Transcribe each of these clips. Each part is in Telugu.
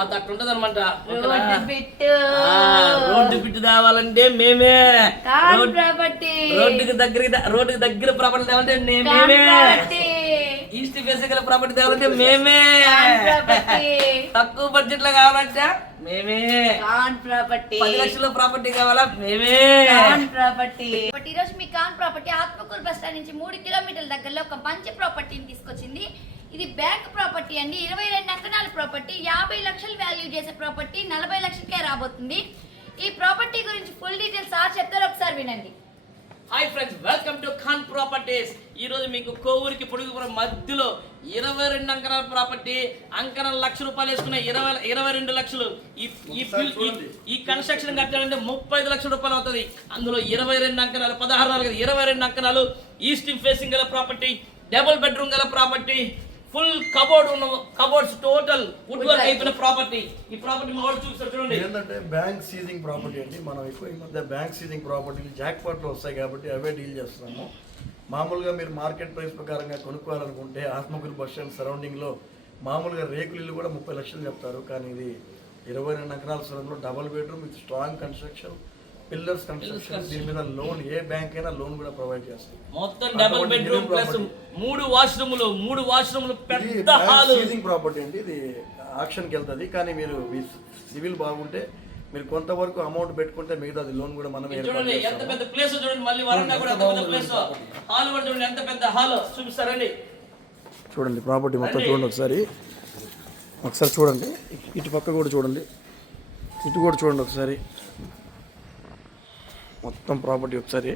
అట్లుంటది అనమాట. రోడ్డు బిట్టు తేవాలంటే మేమే, రోడ్డుకి దగ్గర ప్రాపర్టీ తేవాలంటే మేమే, ఈస్ట్ ఫేసింగ్ ప్రాపర్టీ తేవాలంటే మేమే, తక్కువ బడ్జెట్ లో కావాలంటే మేమే, 10 లక్షల ప్రాపర్టీ కావాలా మేమే. ఈ రోజు మీ కాన్ ప్రాపర్టీ ఆత్మకూరు బస్ స్టాండ్ నుంచి 3 కిలోమీటర్ల దగ్గరలో ఒక మంచి ప్రాపర్టీని తీసుకొచ్చింది. ఇది బ్యాంక్ ప్రాపర్టీ అండి. 22 అంకణాల ప్రాపర్టీ, 50 లక్షలు వాల్యూ చేసే ప్రాపర్టీ 40 లక్షలకే రాబోతుంది. ఈ ప్రాపర్టీ గురించి ఫుల్ డీటెయిల్స్ సార్ చెప్తారు, ఒకసారి వినండి. Hi friends, welcome to Khan properties. ఈ రోజు మీకు కోవూరికి పొడుగుపురం మధ్యలో 22 అంకణాల ప్రాపర్టీ, అంకణం ₹1,00,000 వేసుకున్న 22 లక్షలు. ఈ కన్స్ట్రక్షన్ కట్టాలంటే 35 లక్షల రూపాయలు అవుతుంది. అందులో 22 అంకణాలు, 16 22 అంకణాలు, ఈస్ట్ ఫేసింగ్ గల ప్రాపర్టీ, డబుల్ బెడ్రూమ్ గల property, full cupboards, total wood work అయిపోయిన ప్రాపర్టీ. ఈ ప్రాపర్టీ మా వాళ్ళు చూస్తారు చూడండి. ఏంటంటే బ్యాంక్ సీజింగ్ ప్రాపర్టీ అండి. మనం ఎక్కువ ఈ మధ్య బ్యాంక్ సీజింగ్ ప్రాపర్టీలు జాక్పాట్లో వస్తాయి కాబట్టి అవే డీల్ చేస్తున్నాము. మామూలుగా మీరు మార్కెట్ ప్రైస్ ప్రకారంగా కొనుక్కోవాలనుకుంటే ఆత్మకూరు బస్ స్టాండ్ సరౌండింగ్లో మామూలుగా రేకులు ఇల్లు కూడా 30 లక్షలు చెప్తారు. కానీ ఇది 22 అంకణాల స్థలంలో double bedroom with strong construction, pillars construction. దీని మీద లోన్, ఏ బ్యాంక్ అయినా లోన్ కూడా ప్రొవైడ్ చేస్తుంది. మొత్తం డబుల్ బెడ్రూమ్ ప్లస్ 3 వాష్రూములు, పెద్ద హాల్. సీజింగ్ ప్రాపర్టీ అండి. ఇది ఆక్షన్కి వెళ్తుంది. కానీ మీరు సివిల్ బాగుంటే మీరు కొంతవరకు అమౌంట్ పెట్టుకుంటే మిగతాది లోన్ కూడా మనం చూడండి. ఎంత పెద్ద ప్లేస్ చూడండి, మళ్ళీ వరండా కూడా ఎంత పెద్ద ప్లేస్, హాల్ కూడా చూడండి ఎంత పెద్ద హాల్ చూపిస్తారండి. చూడండి ప్రాపర్టీ మొత్తం చూడండి ఒకసారి చూడండి. ఇటు పక్క కూడా చూడండి, ఇటు కూడా చూడండి ఒకసారి. మొత్తం ప్రాపర్టీ ఒకసారి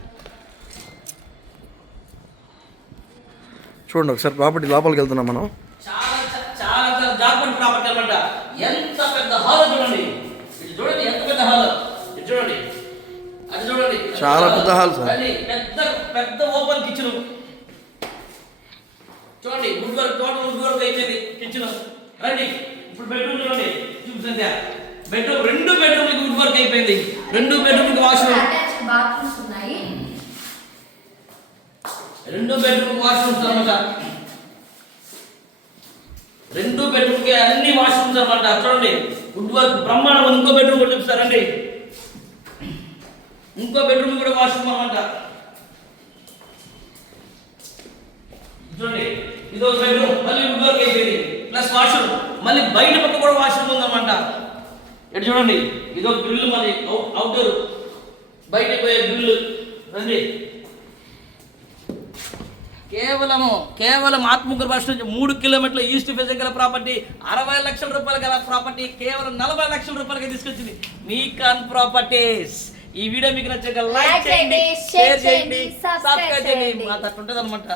చూడండి. ఒకసారి ప్రాపర్టీ లోపలికి వెళ్తున్నాం మనం. చాలా జాగ్రత్త ప్రాపర్టీ అన్నమాట. ఎంత పెద్ద హాల్ చూడండి, ఇది చూడండి ఎంత పెద్ద హాల్, ఇది చూడండి, అది చూడండి చాలా పెద్ద హాల్ సార్. పెద్ద ఓపెన్ కిచెన్ చూడండి, wood work, total wood work అయిపోయింది కిచెన్. రండి ఇప్పుడు బెడ్రూమ్ చూడండి, చూపించండి. బెడ్రూమ్ 2 బెడ్రూమ్లకి వుడ్ వర్క్ అయిపోయింది. 2 బెడ్రూమ్లకి వాష్రూమ్, బాత్రూమ్స్ ఉన్నాయి. 2 బెడ్రూమ్ వాష్రూమ్స్ అన్నమాట. 2 బెడ్రూమ్ కి అన్ని వాష్రూమ్స్ అన్నమాట. చూడండి వుడ్ వర్క్ బ్రహ్మాండం. ఇంకో బెడ్రూమ్ కూడా చూపిస్తారండి. ఇంకో బెడ్రూమ్ కూడా వాష్రూమ్ అన్నమాట. చూడండి ఇదో బెడ్రూమ్, మళ్ళీ వుడ్ వర్క్ అయిపోయింది ప్లస్ వాష్రూమ్. మళ్ళీ బయట పక్క కూడా వాష్రూమ్ ఉందన్నమాట. ఇటు చూడండి ఇదో గ్రిల్, మళ్ళీ అవుట్డోర్ బయటకు పోయే గ్రిల్. రండి, కేవలం ఆత్మకూరు బస్ నుంచి 3 కిలోమీటర్ల ఈస్ట్ ఫేసింగ్ గల ప్రాపర్టీ, 60 లక్షల రూపాయలు గల ప్రాపర్టీ కేవలం 40 లక్షల రూపాయలకి తీసుకొచ్చింది మీ ఖాన్ ప్రాపర్టీస్. ఈ వీడియో మీకు నచ్చాక లైక్ చేయండి, షేర్ చేయండి, సబ్స్క్రైబ్ చేయండి. మాకు అట్లుంటది అనమాట.